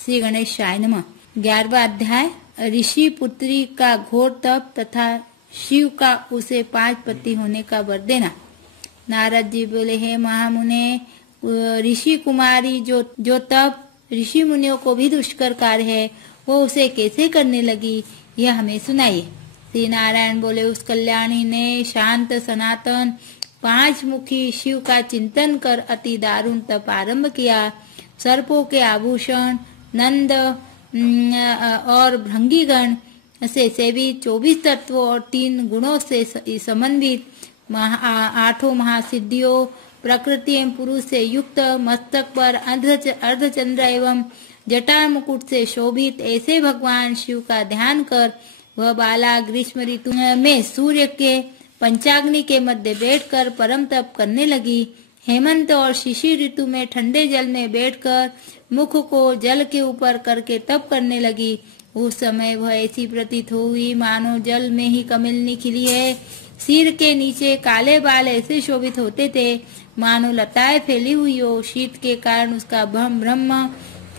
श्री गणेशाय नमः। 11वां अध्याय ऋषि पुत्री का घोर तप तथा शिव का उसे 5 पति होने का वर देना। नारद जी बोले, हे महामुने, ऋषि कुमारी जो तप ऋषि मुनियों को भी दुष्कर कार्य है, वो उसे कैसे करने लगी, यह हमें सुनाइए। श्री नारायण बोले, उस कल्याणी ने शांत सनातन 5 मुखी शिव का चिंतन कर अति दारुण तप आरंभ किया। सर्पों के आभूषण, नंद और भृंगीगण से सेवित, 24 तत्वों और 3 गुणों से समन्वित, 8 महासिद्धियों, प्रकृति एवं पुरुष से युक्त, मस्तक पर अर्धचंद्र एवं जटा मुकुट से शोभित ऐसे भगवान शिव का ध्यान कर वह बाला ग्रीष्म ऋतु में सूर्य के पंचाग्नि के मध्य बैठकर परम तप करने लगी। हेमंत और शिशिर ऋतु में ठंडे जल में बैठकर मुख को जल के ऊपर करके तप करने लगी। उस समय वह ऐसी प्रतीत हुई मानो जल में ही कमलनी खिली है। सिर के नीचे काले बाल ऐसे शोभित होते थे मानो लताएं फैली हुई हो। शीत के कारण उसका ब्रह्म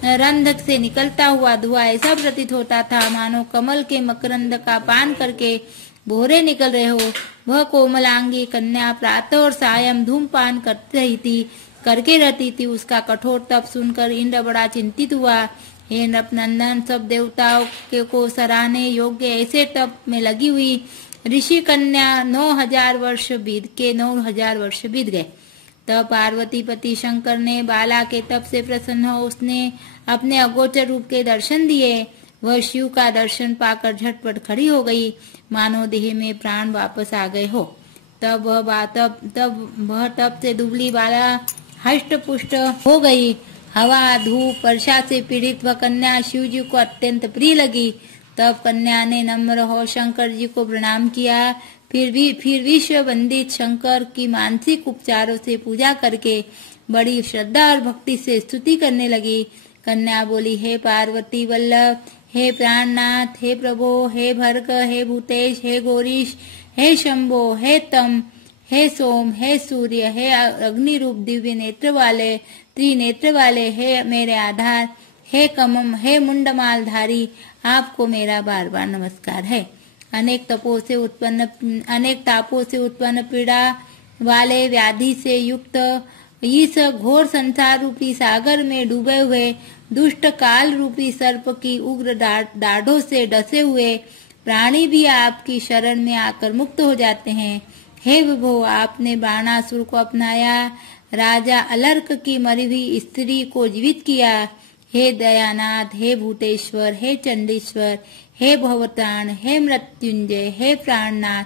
रंध्र से निकलता हुआ धुआं ऐसा प्रतीत होता था मानो कमल के मकरंद का पान करके बोरे निकल रहे हो। वह कोमलांगी कन्या प्रातः और सायं धूमपान करके रहती थी। उसका कठोर तप सुनकर इंद्र बड़ा चिंतित हुआ। हे नृपनंदन, सब देवताओं को सराहने योग्य ऐसे तप में लगी हुई ऋषि कन्या 9000 वर्ष बीत गए। तब पार्वती पति शंकर ने बाला के तप से प्रसन्न हो उसने अपने अगोचर रूप के दर्शन दिए। वह शिव का दर्शन पाकर झटपट खड़ी हो गई मानो देह में प्राण वापस आ गए हो। तब वह तप से दुबली बाला हष्ट पुष्ट हो गई। हवा, धूप, वर्षा से पीड़ित वह कन्या शिव जी को अत्यंत प्रिय लगी। तब कन्या ने नम्र हो शंकर जी को प्रणाम किया। फिर विश्व वंदित शंकर की मानसिक उपचारों से पूजा करके बड़ी श्रद्धा और भक्ति से स्तुति करने लगी। कन्या बोली, हे पार्वती वल्लभ, हे प्राणनाथ, हे प्रभो, हे भर्ग, हे भूतेश, हे गौरीश, हे शंभो, हे तम, हे सोम, हे सूर्य, हे अग्नि रूप दिव्य नेत्र वाले, त्रिनेत्र वाले, हे मेरे आधार, हे कमम, हे मुंडमालधारी, आपको मेरा बार बार नमस्कार है। अनेक तापों से उत्पन्न पीड़ा वाले व्याधि से युक्त इस घोर संसार रूपी सागर में डूबे हुए दुष्ट काल रूपी सर्प की उग्र दाढ़ों से डसे हुए प्राणी भी आपकी शरण में आकर मुक्त हो जाते हैं। हे विभो, आपने बाणासुर को अपनाया, राजा अलर्क की मरी हुई स्त्री को जीवित किया। हे दयानाथ, हे भूतेश्वर, हे चंडीश्वर, हे भवतान, हे मृत्युंजय, हे प्राणनाथ,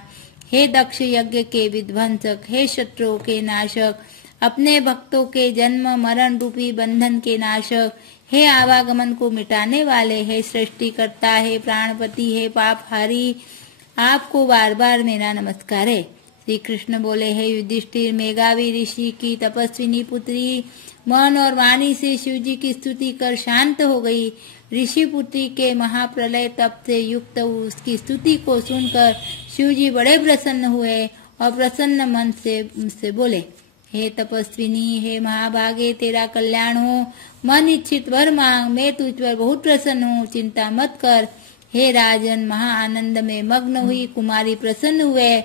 हे दक्ष यज्ञ के विध्वंसक, हे शत्रुओं के नाशक, अपने भक्तों के जन्म मरण रूपी बंधन के नाशक, हे आवागमन को मिटाने वाले, हे सृष्टिकर्ता, हे प्राणपति, हे पापहारी, आपको बार बार मेरा नमस्कार है। श्री कृष्ण बोले, हे युधिष्ठिर, मेघावी ऋषि की तपस्विनी पुत्री मन और वाणी से शिव जी की स्तुति कर शांत हो गई। ऋषि पुत्री के महाप्रलय तप से युक्त उसकी स्तुति को सुनकर शिव जी बड़े प्रसन्न हुए और प्रसन्न मन से बोले, हे तपस्विनी, हे महाभागे, तेरा कल्याण हो। मन इच्छित वर मांग, मैं तुझ पर बहुत प्रसन्न हूँ, चिंता मत कर। हे राजन, महा आनंद में मग्न हुई कुमारी प्रसन्न हुए।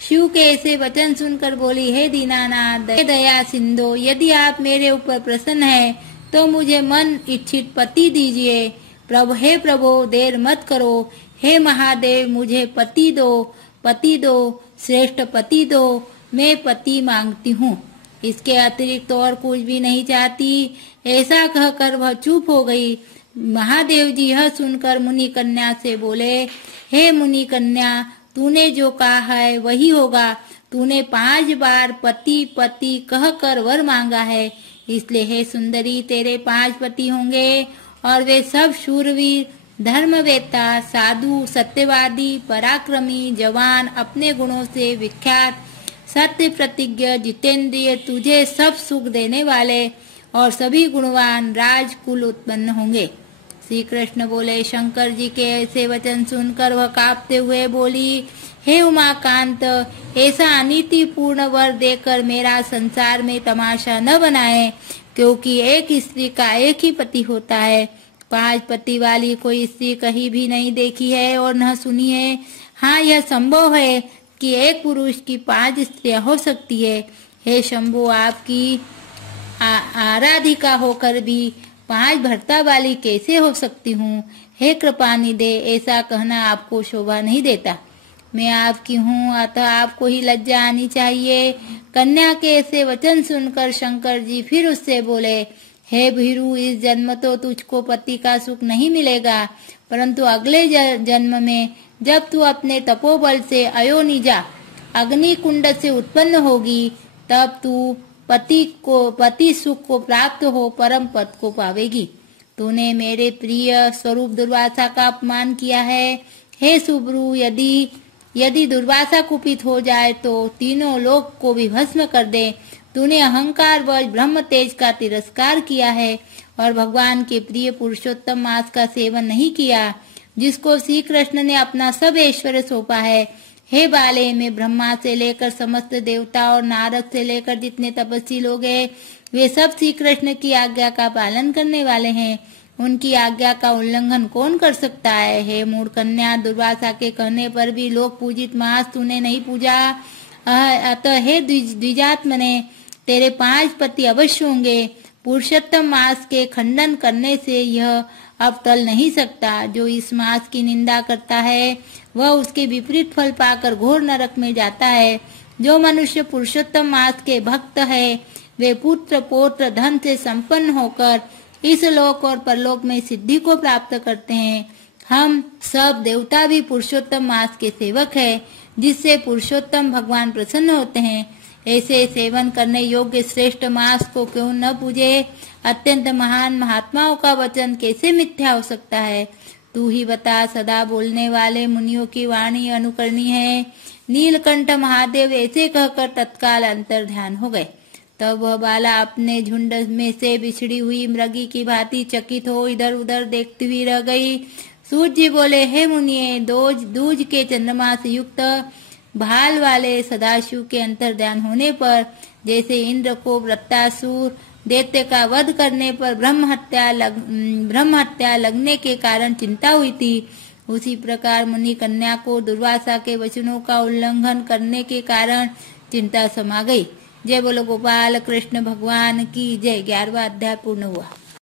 शिव के ऐसे वचन सुनकर बोली, हे दीनानाथ, हे दया सिंधु, यदि आप मेरे ऊपर प्रसन्न हैं तो मुझे मन इच्छित पति दीजिए। हे प्रभु, देर मत करो। हे महादेव, मुझे पति दो, श्रेष्ठ पति दो, मैं पति मांगती हूँ, इसके अतिरिक्त और कुछ भी नहीं चाहती। ऐसा कहकर वह चुप हो गई। महादेव जी यह सुनकर मुनि कन्या से बोले, हे मुनि कन्या, तूने जो कहा है वही होगा। तूने 5 बार पति पति कहकर वर मांगा है, इसलिए हे सुंदरी, तेरे 5 पति होंगे और वे सब शूरवीर, धर्मवेत्ता, साधु, सत्यवादी, पराक्रमी, जवान, अपने गुणों से विख्यात, सत्य प्रतिज्ञ, जितेंद्रिय, तुझे सब सुख देने वाले और सभी गुणवान राजकुल उत्पन्न होंगे। श्री कृष्ण बोले, शंकर जी के ऐसे वचन सुनकर वह कांपते हुए बोली, हे उमाकांत, ऐसा अनीतिपूर्ण वर देकर मेरा संसार में तमाशा न बनाए, क्योंकि एक स्त्री का एक ही पति होता है 5 पति वाली कोई स्त्री कहीं भी नहीं देखी है और न सुनी है। हाँ, यह संभव है कि एक पुरुष की 5 स्त्रियां हो सकती है। हे शंभु, आपकी आराधिका होकर भी 5 भर्ता वाली कैसे हो सकती हूँ? हे कृपानिधे, ऐसा कहना आपको शोभा नहीं देता। मैं आपकी हूँ, अतः आपको ही लज्जा आनी चाहिए। कन्या के ऐसे वचन सुनकर शंकर जी फिर उससे बोले, हे भीरू, इस जन्म तो तुझको पति का सुख नहीं मिलेगा, परंतु अगले जन्म में जब तू अपने तपोबल से अयोनिजा अग्नि कुंड से उत्पन्न होगी, तब तू पति सुख को प्राप्त हो परम पद को पावेगी। तूने मेरे प्रिय स्वरूप दुर्वासा का अपमान किया है। हे सुब्रू, यदि दुर्वासा कुपित हो जाए तो तीनों लोक को भी भस्म कर दे। तूने अहंकार व ब्रह्म तेज का तिरस्कार किया है और भगवान के प्रिय पुरुषोत्तम मास का सेवन नहीं किया, जिसको श्री कृष्ण ने अपना सब ऐश्वर्य सौंपा है। हे बाले, मैं ब्रह्मा से लेकर समस्त देवता और नारद से लेकर जितने तपस्वी लोग हैं, वे सब श्री कृष्ण की आज्ञा का पालन करने वाले हैं। उनकी आज्ञा का उल्लंघन कौन कर सकता है? हे मूढ़ कन्या, दुर्वासा के कहने पर भी लोग पूजित मास तूने नहीं पूजा। अतः हे द्विजात्मने, तेरे 5 पति अवश्य होंगे। पुरुषोत्तम मास के खंडन करने से यह अब टल नहीं सकता। जो इस मास की निंदा करता है वह उसके विपरीत फल पाकर घोर नरक में जाता है। जो मनुष्य पुरुषोत्तम मास के भक्त है, वे पुत्र पौत्र धन से संपन्न होकर इस लोक और परलोक में सिद्धि को प्राप्त करते हैं। हम सब देवता भी पुरुषोत्तम मास के सेवक है, जिससे पुरुषोत्तम भगवान प्रसन्न होते हैं। ऐसे सेवन करने योग्य श्रेष्ठ मास को क्यों न पूजे? अत्यंत महान महात्माओं का वचन कैसे मिथ्या हो सकता है? तू ही बता। सदा बोलने वाले मुनियों की वाणी अनुकरणीय है। नीलकंठ महादेव ऐसे कहकर तत्काल अंतर ध्यान हो गए। तब वह बाला अपने झुंड में से बिछड़ी हुई मृगी की भांति चकित हो इधर उधर देखती हुई रह गई। सूर्य जी बोले, हे मुनिये, दूज के चंद्रमा से युक्त भाल वाले सदाशिव के अंतर ध्यान होने पर जैसे इंद्र को वृत्तासुर दैत्य का वध करने पर ब्रह्म हत्या लगने के कारण चिंता हुई थी, उसी प्रकार मुनि कन्या को दुर्वासा के वचनों का उल्लंघन करने के कारण चिंता समा गई। जय बोलो गोपाल कृष्ण भगवान की जय। 11वां अध्याय पूर्ण हुआ।